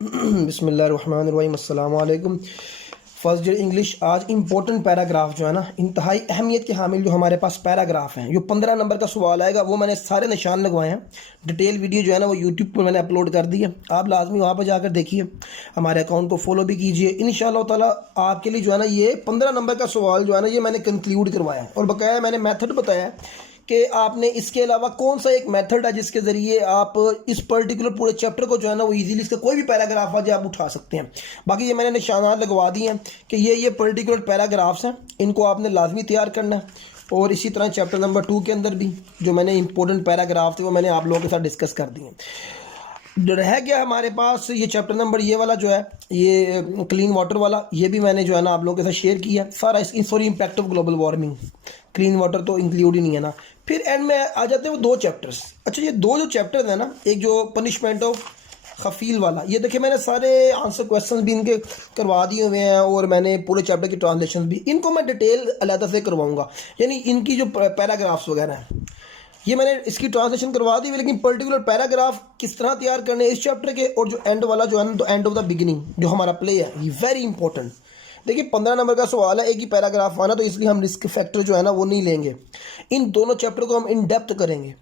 بسم اللہ الرحمن الرحیم، السلام علیکم۔ فرسٹ ایئر انگلش آج امپورٹنٹ پیراگراف جو ہے نا، انتہائی اہمیت کے حامل جو ہمارے پاس پیراگراف ہیں، جو 15 نمبر کا سوال آئے گا وہ میں نے سارے نشان لگوائے ہیں۔ ڈیٹیل ویڈیو جو ہے نا وہ یوٹیوب پر میں نے اپلوڈ کر دی ہے، آپ لازمی وہاں پہ جا کر دیکھیے، ہمارے اکاؤنٹ کو فالو بھی کیجیے۔ انشاءاللہ تعالیٰ آپ کے لیے جو ہے نا یہ 15 نمبر کا سوال جو ہے نا یہ میں نے کنکلیوڈ کروایا ہے، اور بقایا میں نے میتھڈ بتایا ہے کہ آپ نے اس کے علاوہ کون سا ایک میتھڈ ہے جس کے ذریعے آپ اس پرٹیکولر پورے چیپٹر کو جو ہے نا وہ ایزیلی اس کا کوئی بھی پیراگراف آج آپ اٹھا سکتے ہیں۔ باقی یہ میں نے نشانات لگوا دی ہیں کہ یہ پرٹیکولر پیراگرافس ہیں، ان کو آپ نے لازمی تیار کرنا ہے۔ اور اسی طرح چیپٹر نمبر 2 کے اندر بھی جو میں نے امپورٹنٹ پیراگراف تھے وہ میں نے آپ لوگوں کے ساتھ ڈسکس کر دی ہیں۔ رہ گیا ہمارے پاس یہ چیپٹر نمبر یہ والا جو ہے، یہ کلین واٹر والا، یہ بھی میں نے جو ہے نا آپ لوگوں کے ساتھ شیئر کیا سارا، sorry impact of global warming, clean water تو انکلیوڈ ہی نہیں ہے نا۔ پھر اینڈ میں آ جاتے ہیں وہ 2 چیپٹرز۔ اچھا، یہ 2 جو چیپٹرز ہیں نا، ایک جو پنشمنٹ آف خفیل والا، یہ دیکھیں میں نے سارے آنسر کویسچنز بھی ان کے کروا دیے ہوئے ہیں، اور میں نے پورے چیپٹر کی ٹرانسلیشن بھی، ان کو میں ڈیٹیل علیحدہ سے کرواؤں گا، یعنی ان کی جو پیراگرافس وغیرہ ہیں یہ میں نے اس کی ٹرانسلیشن کروا دی ہوئی، لیکن پرٹیکولر پیراگراف کس طرح تیار کرنے اس چیپٹر کے، اور جو اینڈ والا جو ہے نا، تو اینڈ آف دا بگننگ جو ہمارا پلے ہے، یہ ویری امپورٹنٹ۔ دیکھیے 15 نمبر کا سوال ہے، ایک ہی پیراگراف آنا، تو اس لیے ہم رسک فیکٹر جو ہے نا وہ نہیں لیں گے، ان دونوں چیپٹر کو ہم ان ڈیپتھ کریں گے۔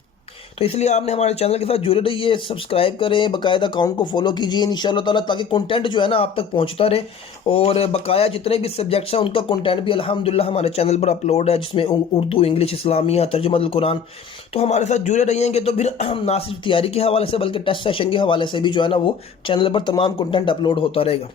تو اس لیے آپ نے ہمارے چینل کے ساتھ جڑے رہیے، سبسکرائب کریں، باقاعدہ اکاؤنٹ کو فالو کیجیے انشاءاللہ تعالیٰ، تاکہ کنٹینٹ جو ہے نا آپ تک پہنچتا رہے، اور بقایا جتنے بھی سبجیکٹس ہیں ان کا کنٹینٹ بھی الحمدللہ ہمارے چینل پر اپلوڈ ہے، جس میں اردو، انگلش، اسلامیہ، ترجمہ القرآن۔ تو ہمارے ساتھ جڑے رہیں گے تو پھر ہم نہ صرف تیاری کے حوالے سے بلکہ ٹیسٹ سیشن کے حوالے سے بھی جو ہے نا وہ چینل پر تمام کنٹینٹ اپلوڈ ہوتا رہے گا۔